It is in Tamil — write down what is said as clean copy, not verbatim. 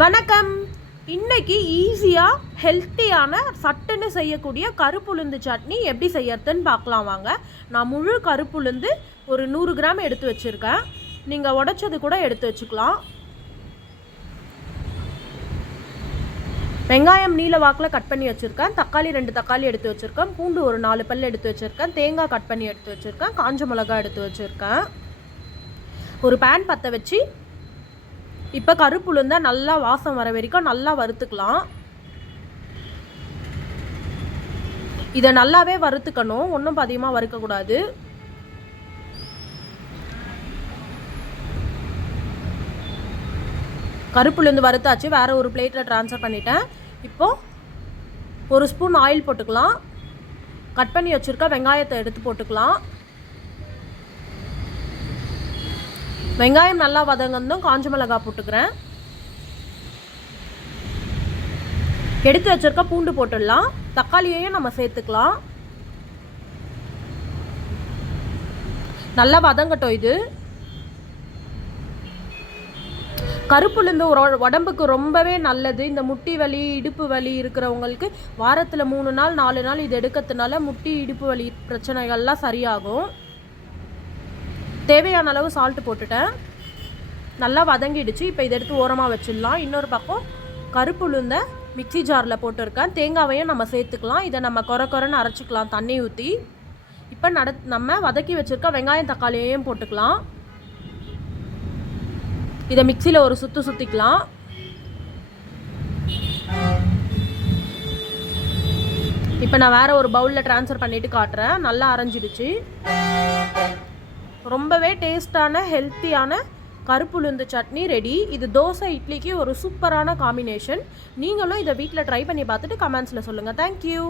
வணக்கம். இன்னைக்கு ஈஸியாக ஹெல்த்தியான சட்டுன்னு செய்யக்கூடிய கருப்புளுந்து சட்னி எப்படி செய்யறதுன்னு பார்க்கலாம் வாங்க. நான் முழு கருப்புளுந்து ஒரு 100 கிராம் எடுத்து வச்சுருக்கேன். நீங்கள் உடைச்சது கூட எடுத்து வச்சுக்கலாம். வெங்காயம் நீல வாக்கில் கட் பண்ணி வச்சுருக்கேன். தக்காளி 2 தக்காளி எடுத்து வச்சுருக்கேன். பூண்டு ஒரு 4 பல் எடுத்து வச்சுருக்கேன். தேங்காய் கட் பண்ணி எடுத்து வச்சுருக்கேன். காஞ்ச மிளகா எடுத்து வச்சுருக்கேன். ஒரு பேன் பற்ற வச்சு இப்போ கருப்புளுந்தை நல்லா வாசம் வர வரைக்கும் நல்லா வறுத்துக்கலாம். இதை நல்லாவே வறுத்துக்கணும், ஒன்றும் அதிகமாக வறுக்கக்கூடாது. கருப்புளுந்து வறுத்தாச்சு, வேறு ஒரு பிளேட்டில் ட்ரான்ஸ்ஃபர் பண்ணிட்டேன். இப்போது ஒரு ஸ்பூன் ஆயில் போட்டுக்கலாம். கட் பண்ணி வச்சுருக்க வெங்காயத்தை எடுத்து போட்டுக்கலாம். வெங்காயம் நல்லா வதங்கணும். காஞ்ச மிளகாய் போட்டுக்கிறேன். எடுத்து வச்சிருக்க பூண்டு போட்டுடலாம். தக்காளியையும் நம்ம சேர்த்துக்கலாம். நல்லா வதங்கட்டும். இது கருப்புளுந்து உடம்புக்கு ரொம்பவே நல்லது. இந்த முட்டி வலி இடுப்பு வலி இருக்கிறவங்களுக்கு வாரத்தில் 3 நாள் 4 நாள் இது எடுக்கிறதுனால முட்டி இடுப்பு வலி பிரச்சனைகள்லாம் சரியாகும். தேவையான அளவு சால்ட்டு போட்டுட்டேன். நல்லா வதங்கிடுச்சு. இப்போ இதை எடுத்து ஓரமாக வச்சிடலாம். இன்னொரு பக்கம் கருப்புளுந்தை மிக்சி ஜாரில் போட்டிருக்கேன். தேங்காவையும் நம்ம சேர்த்துக்கலாம். இதை நம்ம கொரன்னு அரைச்சிக்கலாம் தண்ணி ஊற்றி. இப்போ நம்ம வதக்கி வச்சுருக்க வெங்காயம் தக்காளியையும் போட்டுக்கலாம். இதை மிக்சியில் ஒரு சுற்றிக்கலாம். இப்போ நான் வேறு ஒரு பவுலில் ட்ரான்ஸ்ஃபர் பண்ணிவிட்டு காட்டுறேன். நல்லா அரைஞ்சிடுச்சு. ரொம்பவே டேஸ்டான ஹெல்த்தியான கருப்புளுந்து சட்னி ரெடி. இது தோசை இட்லிக்கு ஒரு சூப்பரான காம்பினேஷன். நீங்களும் இதை வீட்டில் ட்ரை பண்ணி பார்த்துட்டு கமெண்ட்ஸில் சொல்லுங்கள். தேங்க்யூ.